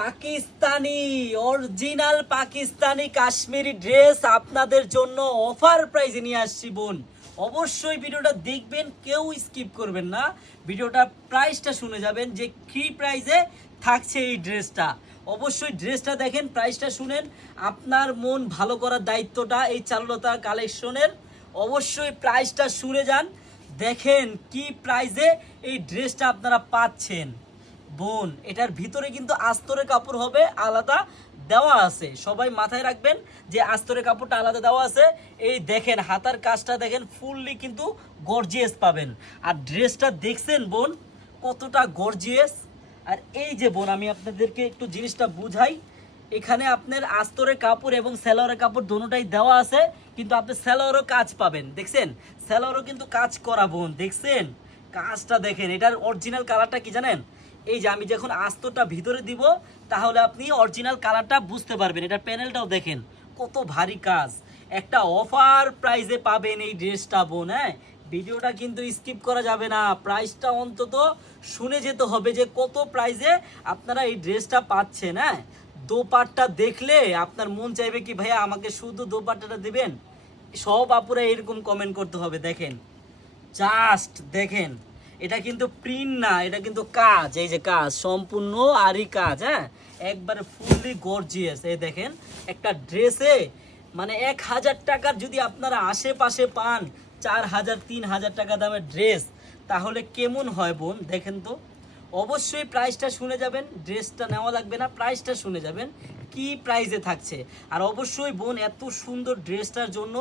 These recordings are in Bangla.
পাকিস্তানি অরিজিনাল পাকিস্তানি কাশ্মীরি ড্রেস আপনাদের জন্য অফার প্রাইজে নিয়ে আসছি বোন। অবশ্যই ভিডিওটা দেখবেন, কেউ স্কিপ করবেন না। ভিডিওটা প্রাইসটা শুনে যাবেন যে কি প্রাইজে থাকছে এই ড্রেসটা অবশ্যই ড্রেসটা দেখেন প্রাইসটা শুনেন। আপনার মন ভালো করার দায়িত্বটা এই চারুলতা কালেকশনের অবশ্যই প্রাইসটা শুনে যান। দেখেন কি প্রাইজে এই ড্রেসটা আপনারা পাচ্ছেন। বোন, এটার ভিতরে কিন্তু আস্তরের কাপড় হবে, আলাদা দেওয়া আছে। সবাই মাথায় রাখবেন যে আস্তরের কাপড়টা আলাদা দেওয়া আছে। এই দেখেন, হাতার কাজটা দেখেন, ফুললি কিন্তু গর্জিয়াস পাবেন। আর ড্রেসটা দেখছেন বোন, কতটা গর্জিয়াস। আর এই যে বোন, আমি আপনাদেরকে একটু জিনিসটা বুঝাই। এখানে আপনার আস্তরের কাপড় এবং সেলোয়ারের কাপড় দুটোটাই দেওয়া আছে, কিন্তু আপনি সেলোয়ারও কাজ পাবেন। দেখছেন? সেলোয়ারও কিন্তু কাজ করা বোন, দেখছেন? কাজটা দেখেন, এটার অরিজিনাল কালারটা কি জানেন? এই যে আমি যখন আস্তরটা ভিতরে দিব, তাহলে আপনি অরিজিনাল কালারটা বুঝতে পারবেন। এটা প্যানেলটাও দেখেন, কত ভারী কাজ। একটা অফার প্রাইজে পাবেন এই ড্রেসটা, বোন হ্যাঁ? ভিডিওটা কিন্তু স্কিপ করা যাবে না। প্রাইসটা অন্তত শুনে যেতে হবে যে কত প্রাইজে আপনারা এই ড্রেসটা পাচ্ছেন হ্যাঁ? দোপাট্টা দেখলে আপনার মন চাইবে কি, ভাইয়া, আমাকে শুধু দোপাট্টাটা দেবেন? সব আপুরা এরকম কমেন্ট করতে হবে, দেখেন। জাস্ট দেখেন। এটা কিন্তু প্রিন্ট না, এটা কিন্তু কাজ, এই যে কাজ, সম্পূর্ণ আরই কাজ হ্যাঁ? একবারে ফুললি গর্জিয়াস এই দেখেন, একটা ড্রেসে মানে এক হাজার টাকার যদি আপনারা আশেপাশে পান, চার হাজার, তিন হাজার টাকা দামের ড্রেস তাহলে কেমন হয় বোন? দেখেন তো, অবশ্যই প্রাইসটা শুনে যাবেন ড্রেসটা নেওয়া লাগবে না প্রাইসটা শুনে যাবেন, কি প্রাইসে থাকছে। আর অবশ্যই বোন, এত সুন্দর ড্রেসটার জন্য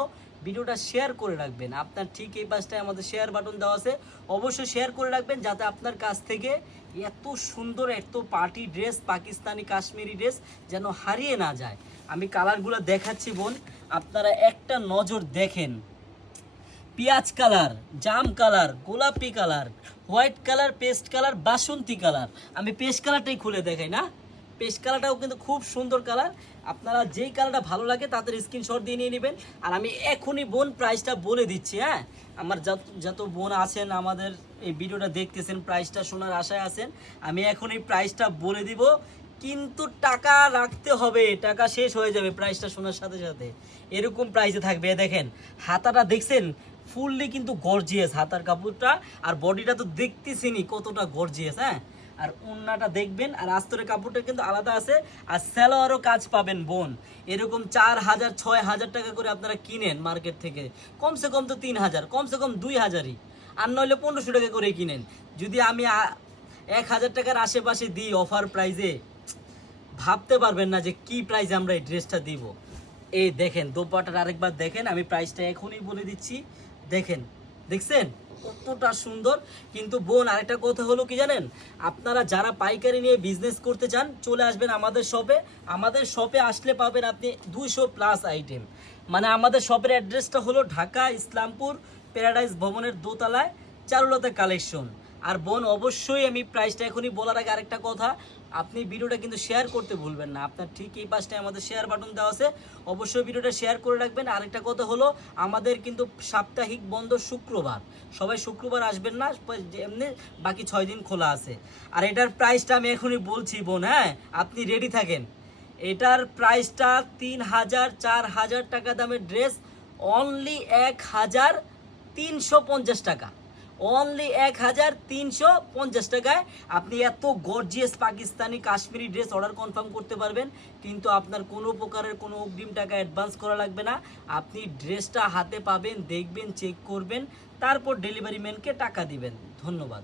ভিডিওটা শেয়ার করে রাখবেন। আপনার ঠিক এই পাশটায় আমাদের শেয়ার বাটন দেওয়া আছে। অবশ্যই শেয়ার করে রাখবেন যাতে আপনার কাছ থেকে এত সুন্দর, এত party dress Pakistani, Kashmiri dress যেন হারিয়ে না যায়। আমি কালারগুলো দেখাচ্ছি, বোন। আপনারা একটা নজর দেখেন। পেঁয়াজ কালার জাম কালার গোলাপি colour white colour paste colour বাসন্তী কালার আমি পেস্ট কালারটাই খুলে দেখাই, না? পেস্ট কালারটাও কিন্তু খুব সুন্দর কালার। আপনারা যেই কালারটা ভালো লাগে তাদের স্ক্রিনশট দিয়ে নিয়ে নেবেন। আর আমি এখনই বোন প্রাইসটা বলে দিচ্ছি হ্যাঁ? আমার যত যত বোন আছেন, আমাদের এই ভিডিওটা দেখতেছেন প্রাইসটা শোনার আশায় আছেন, আমি এখন এই প্রাইসটা বলে দিব। কিন্তু টাকা রাখতে হবে, টাকা শেষ হয়ে যাবে প্রাইসটা শোনার সাথে সাথে। এরকম প্রাইসে থাকবে দেখেন, হাতাটা দেখছেন? ফুললি কিন্তু গর্জিয়াস হাতার কাপড়টা, আর বডিটা তো দেখতেছেনই কতটা গর্জিয়াস হ্যাঁ? আর ওন্নাটা দেখবেন, আর আস্তরের কাপড়টা কিন্তু আলাদা আছে, আর স্যালোয়ারও কাজ পাবেন বোন। এরকম চার হাজার, ছয় হাজার টাকা করে আপনারা কিনেন মার্কেট থেকে। কমসে কম তো তিন হাজার, কমসে কম দুই হাজারই। আর নইলে পনেরোশো টাকা করে কিনেন। যদি আমি এক হাজার টাকার আশেপাশে দিই অফার প্রাইজে ভাবতে পারবেন না যে কি প্রাইসে আমরা এই ড্রেসটা দিব। এই দেখেন দোপাটার আরেকবার দেখেন, আমি প্রাইসটা এখনই বলে দিচ্ছি। দেখেন, দেখছেন? কতটা সুন্দর। কিন্তু বোন, আরেকটা কথা হলো কি জানেন? আপনারা যারা পাইকারি নিয়ে বিজনেস করতে চান, চলে আসবেন আমাদের শপে আমাদের শপে আসলে পাবেন আপনি দুইশো প্লাস আইটেম মানে আমাদের শপের অ্যাড্রেসটা হলো ঢাকা, ইসলামপুর প্যারাডাইস ভবনের দোতলায় চারুলতা কালেকশন আর বোন, অবশ্যই আমি প্রাইসটা এখনই বলার আগে আরেকটা কথা। আপনি ভিডিওটা কিন্তু শেয়ার করতে ভুলবেন না। আপনার ঠিক এই পাশটায় আমাদের শেয়ার বাটন দেওয়া আছে। অবশ্যই ভিডিওটা শেয়ার করে রাখবেন। আরেকটা কথা হলো, আমাদের কিন্তু সাপ্তাহিক বন্ধ শুক্রবার। সবাই শুক্রবার আসবেন না এমনি বাকি ছয় দিন খোলা আছে। আর এটার প্রাইসটা আমি এখনই বলছি বোন হ্যাঁ? আপনি রেডি থাকেন। এটার প্রাইসটা তিন হাজার, চার হাজার টাকা দামের ড্রেস অনলি এক হাজার তিনশো পঞ্চাশ টাকা। অনলি এক হাজার তিনশো পঞ্চাশ টাকায় আপনি এত gorgeous Pakistani Kashmiri dress order confirm করতে পারবেন। কিন্তু আপনার কোনো প্রকারের কোনো অগ্রিম টাকা অ্যাডভান্স করা লাগবে না। আপনি ড্রেসটা হাতে পাবেন, দেখবেন চেক করবেন, তারপর ডেলিভারি ম্যানকে টাকা দিবেন। ধন্যবাদ।